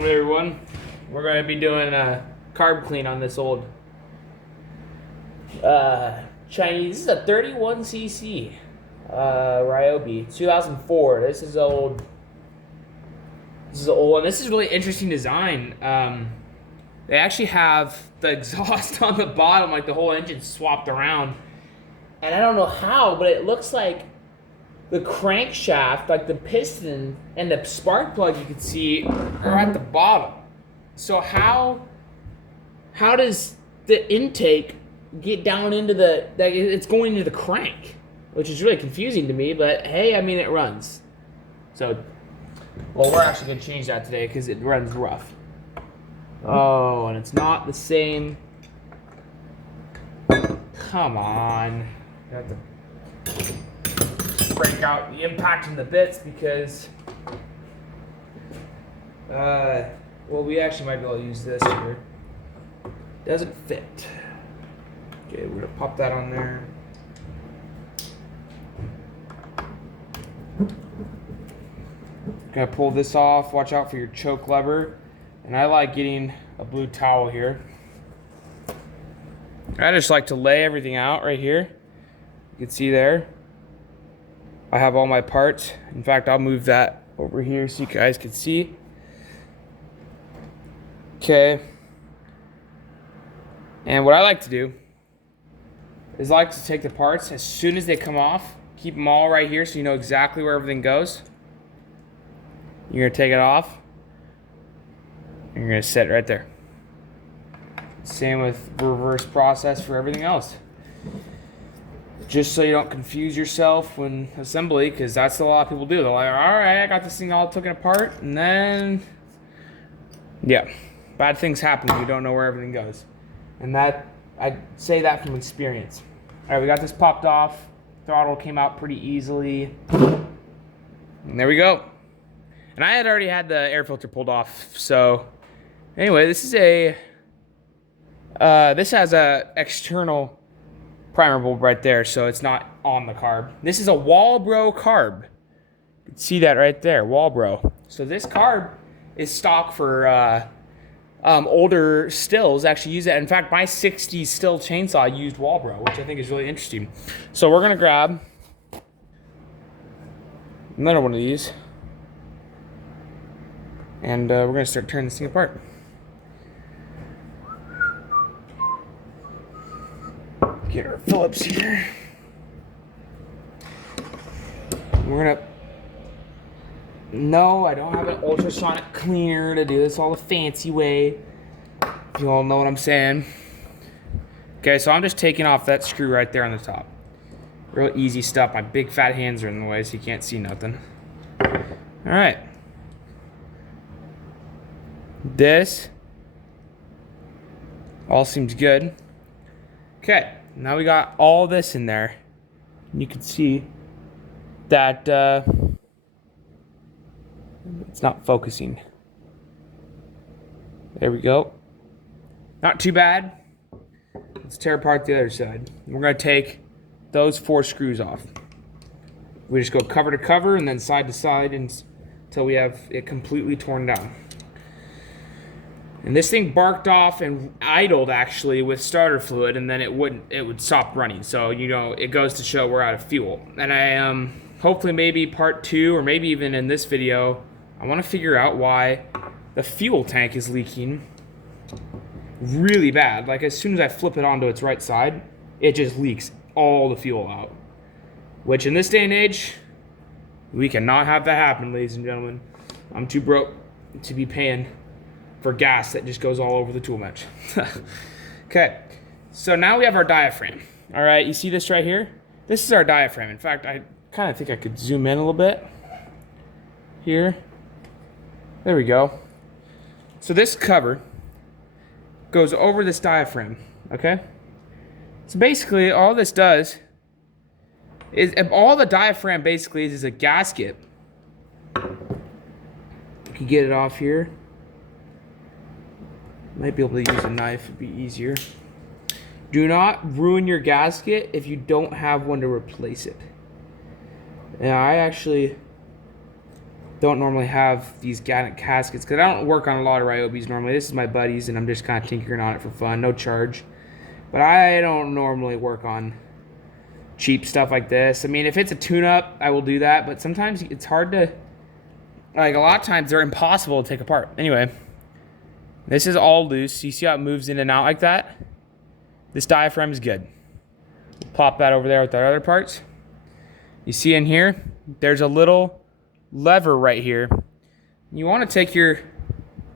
Hey everyone, we're going to be doing a carb clean on this old Chinese. This is a 31cc Ryobi, 2004. This is old. This is old, and this is really interesting design. They actually have the exhaust on the bottom, like the whole engine swapped around, and I don't know how, but it looks like the crankshaft, like the piston and the spark plug you can see are at the bottom. So how does the intake get down into the, like, it's going into the crank, which is really confusing to me, but hey, I mean, it runs. So, well, we're actually gonna change that today because it runs rough. Oh, and it's not the same. Come on. I have to break out the impact in the bits because, well, we actually might be able to use this here. Doesn't fit. Okay, we're gonna pop that on there. Gonna pull this off. Watch out for your choke lever. And I like getting a blue towel here. I just like to lay everything out right here. You can see there. I have all my parts. In fact, I'll move that over here so you guys can see. Okay. And what I like to do is I like to take the parts as soon as they come off, keep them all right here so you know exactly where everything goes. You're gonna take it off, and you're gonna set it right there. Same with reverse process for everything else. Just so you don't confuse yourself when assembly, because that's what a lot of people do. They're like, all right, I got this thing all taken apart, and then, yeah, bad things happen when you don't know where everything goes. And that, I say that from experience. All right, we got this popped off. Throttle came out pretty easily. And there we go. And I had already had the air filter pulled off. So anyway, this is a, this has a external primer bulb right there, so it's not on the carb. This is a Walbro carb. You can see that right there, Walbro. So this carb is stock for older stills. Actually use it. In fact, my 60s still chainsaw used Walbro, which I think is really interesting. So we're gonna grab another one of these, and we're gonna start tearing this thing apart. Get our Phillips here. We're gonna, no, I don't have an ultrasonic cleaner to do this all the fancy way. If you all know what I'm saying. Okay, so I'm just taking off that screw right there on the top. Real easy stuff. My big fat hands are in the way so you can't see nothing. All right. This all seems good. Okay. Now we got all this in there. You can see that it's not focusing. There we go. Not too bad. Let's tear apart the other side. We're going to take those 4 screws off. We just go cover to cover and then side to side until we have it completely torn down. And this thing barked off and idled actually with starter fluid, and then it would stop running. So, you know, it goes to show we're out of fuel. And I hopefully maybe part 2 or maybe even in this video, I want to figure out why the fuel tank is leaking really bad. Like as soon as I flip it onto its right side, it just leaks all the fuel out. Which in this day and age, we cannot have that happen, ladies and gentlemen. I'm too broke to be paying for gas that just goes all over the tool bench. Okay, so now we have our diaphragm. All right, you see this right here? This is our diaphragm. In fact, I kind of think I could zoom in a little bit here. There we go. So this cover goes over this diaphragm, okay? So basically all this does is, all the diaphragm basically is a gasket. You can get it off here. Might be able to use a knife, it'd be easier. Do not ruin your gasket if you don't have one to replace it. Yeah, I actually don't normally have these gaskets because I don't work on a lot of Ryobis normally. This is my buddy's, and I'm just kind of tinkering on it for fun, no charge. But I don't normally work on cheap stuff like this. I mean, if it's a tune-up, I will do that, but sometimes it's hard to, like, a lot of times they're impossible to take apart. Anyway, this is all loose. You see how it moves in and out like that? This diaphragm is good. Pop that over there with our other parts. You see in here, there's a little lever right here. You want to take your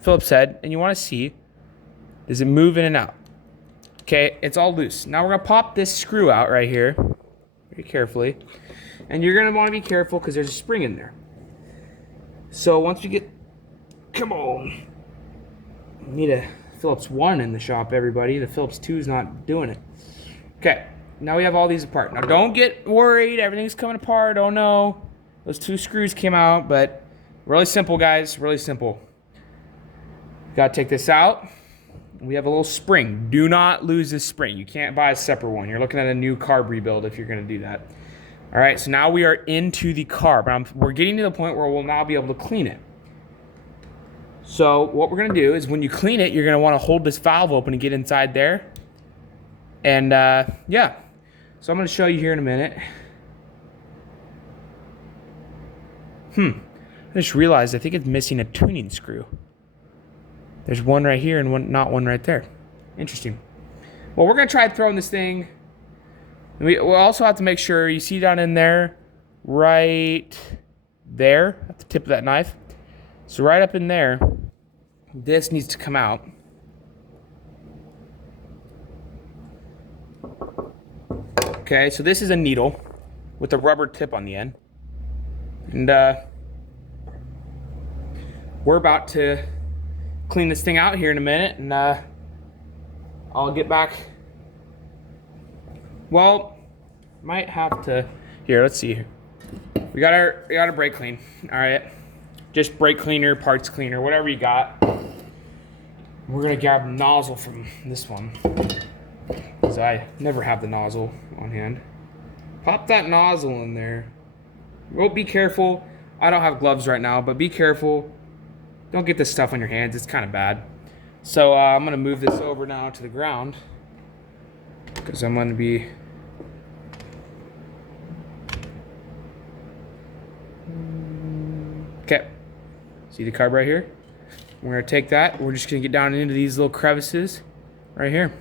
Phillips head and you want to see, does it move in and out? Okay, it's all loose. Now we're going to pop this screw out right here, very carefully. And you're going to want to be careful because there's a spring in there. So once we get, come on. We need a Phillips 1 in the shop, everybody. The Phillips 2 is not doing it. Okay, now we have all these apart. Now don't get worried, everything's coming apart. Oh no, those 2 screws came out, but really simple, guys, really simple. Gotta take this out. We have a little spring. Do not lose this spring. You can't buy a separate one. You're looking at a new carb rebuild if you're gonna do that. All right, so now we are into the carb. We're getting to the point where we'll now be able to clean it. So what we're gonna do is when you clean it, you're gonna wanna hold this valve open and get inside there. And yeah, so I'm gonna show you here in a minute. I just realized I think it's missing a tuning screw. There's one right here and not one right there. Interesting. Well, we're gonna try throwing this thing. We'll also have to make sure, you see down in there, right there, at the tip of that knife. So right up in there, this needs to come out. Okay, so this is a needle with a rubber tip on the end. And we're about to clean this thing out here in a minute, and I'll get back. Well, might have to, here, let's see here. We got our brake clean, all right. Just brake cleaner, parts cleaner, whatever you got. We're gonna grab the nozzle from this one, because I never have the nozzle on hand. Pop that nozzle in there. Well, be careful. I don't have gloves right now, but be careful. Don't get this stuff on your hands. It's kind of bad. So I'm gonna move this over now to the ground, because I'm gonna be okay. See the carb right here? We're gonna take that. We're just gonna get down into these little crevices right here.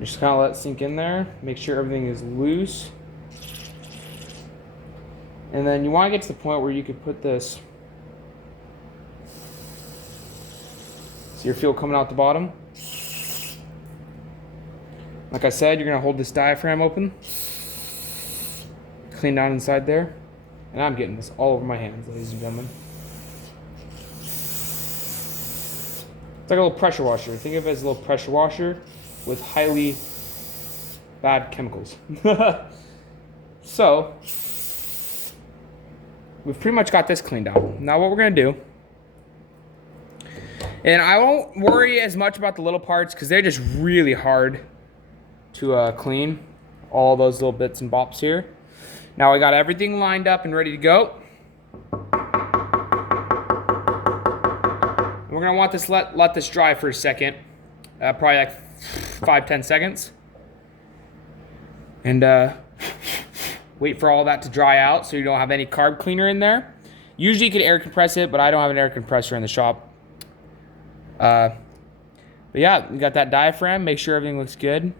Just kind of let it sink in there. Make sure everything is loose. And then you want to get to the point where you could put this. See your fuel coming out the bottom? Like I said, you're going to hold this diaphragm open. Clean down inside there. And I'm getting this all over my hands, ladies and gentlemen. It's like a little pressure washer. Think of it as a little pressure washer with highly bad chemicals. So, we've pretty much got this cleaned out. Now what we're going to do, and I won't worry as much about the little parts because they're just really hard to clean. All those little bits and bops here. Now I got everything lined up and ready to go. We're going to want this let this dry for a second. Probably like 5-10 seconds. And wait for all that to dry out so you don't have any carb cleaner in there. Usually you could air compress it, but I don't have an air compressor in the shop. But yeah, you got that diaphragm. Make sure everything looks good.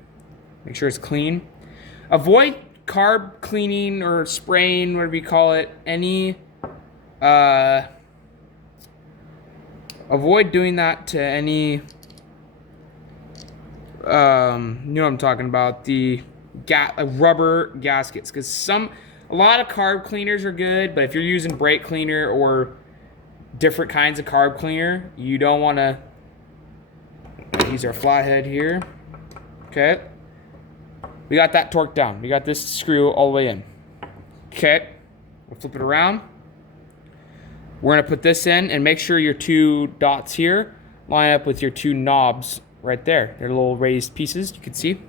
Make sure it's clean. Avoid carb cleaning or spraying, whatever you call it. Avoid doing that to any, you know what I'm talking about, the rubber gaskets, because a lot of carb cleaners are good, but if you're using brake cleaner or different kinds of carb cleaner, you don't want to use our flathead here. Okay, we got that torqued down. We got this screw all the way in. Okay, we'll flip it around. We're gonna put this in and make sure your 2 dots here line up with your 2 knobs right there. They're little raised pieces, you can see.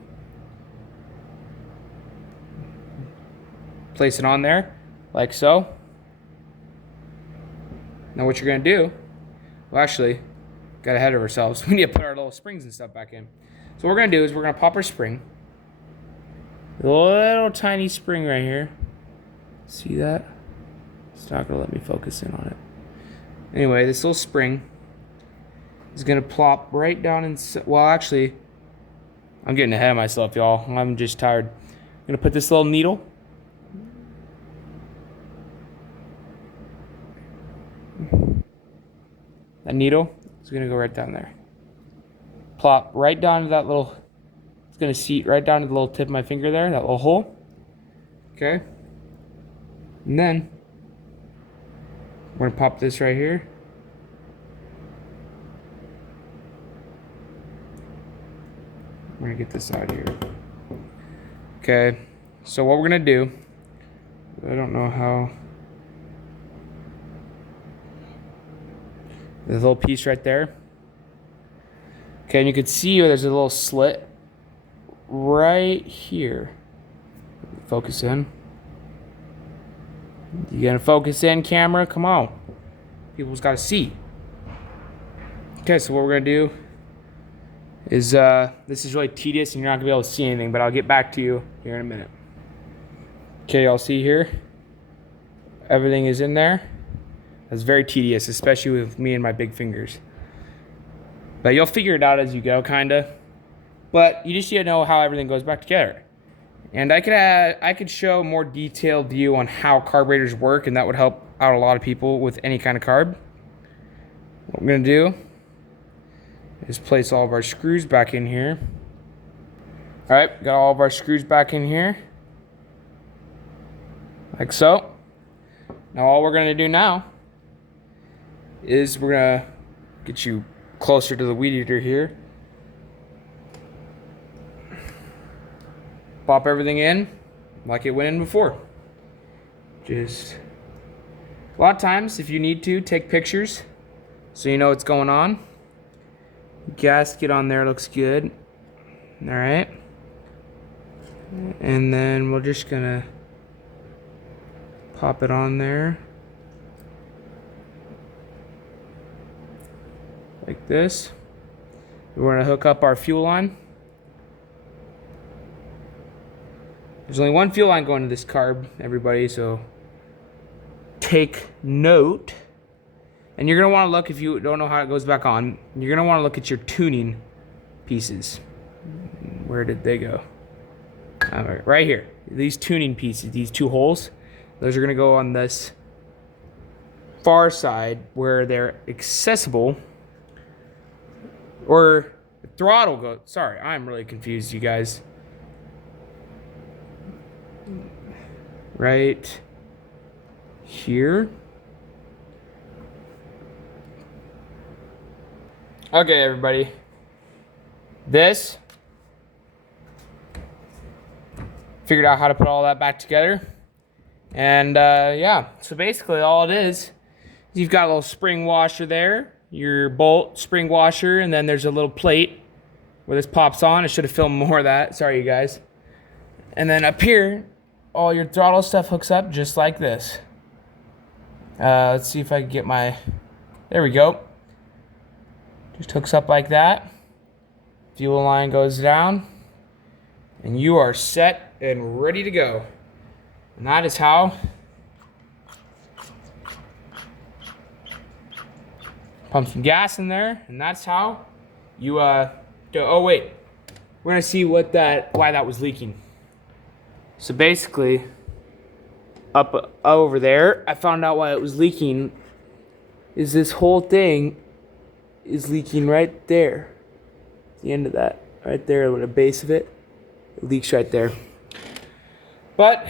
place it on there, like so. Now what you're gonna do, well actually, got ahead of ourselves. We need to put our little springs and stuff back in. So what we're gonna do is we're gonna pop our spring. A little tiny spring right here. See that? It's not gonna let me focus in on it. Anyway, this little spring is gonna plop right down in, well actually, I'm getting ahead of myself, y'all. I'm just tired. I'm gonna put this little needle. That needle is gonna go right down there. Plop right down to that little, it's gonna seat right down to the little tip of my finger there, that little hole. Okay. And then we're gonna pop this right here. We're gonna get this out of here. Okay, so what we're gonna do, I don't know how, the little piece right there. Okay, and you can see there's a little slit right here. Focus in. You gonna focus in, camera? Come on. People's gotta see. Okay, so what we're gonna do is, this is really tedious and you're not gonna be able to see anything, but I'll get back to you here in a minute. Okay, y'all see here? Everything is in there. That's very tedious, especially with me and my big fingers. But you'll figure it out as you go, kinda. But you just need to know how everything goes back together. And I could show a more detailed view on how carburetors work, and that would help out a lot of people with any kind of carb. What we're gonna do is place all of our screws back in here. All right, got all of our screws back in here, like so. Now all we're gonna do now is we're gonna get you closer to the weed eater here. Pop everything in like it went in before. Just a lot of times, if you need to, take pictures so you know what's going on. Gasket on there looks good. All right. And then we're just gonna pop it on there like this. We're gonna hook up our fuel line. There's only one fuel line going to this carb, everybody, so take note. And you're gonna wanna look, if you don't know how it goes back on, you're gonna wanna look at your tuning pieces. Where did they go? All right, right here. These tuning pieces, these two holes, those are gonna go on this far side where they're accessible, or the throttle goes, sorry, I'm really confused, you guys. Right here. Okay, everybody. This, figured out how to put all that back together. And yeah, so basically all it is you've got a little spring washer there, your bolt spring washer, and then there's a little plate where this pops on. I should have filmed more of that. Sorry, you guys. And then up here, all your throttle stuff hooks up just like this. Let's see if I can get my, there we go. Just hooks up like that. Fuel line goes down. And you are set and ready to go. And that is how pump some gas in there. And that's how you, oh wait. We're gonna see why that was leaking. So basically, up over there, I found out why it was leaking. Is this whole thing is leaking right there. The end of that, right there, with the base of it, it leaks right there. But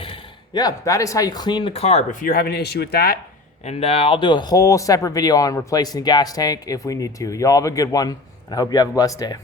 yeah, that is how you clean the carb if you're having an issue with that. And I'll do a whole separate video on replacing the gas tank if we need to. Y'all have a good one, and I hope you have a blessed day.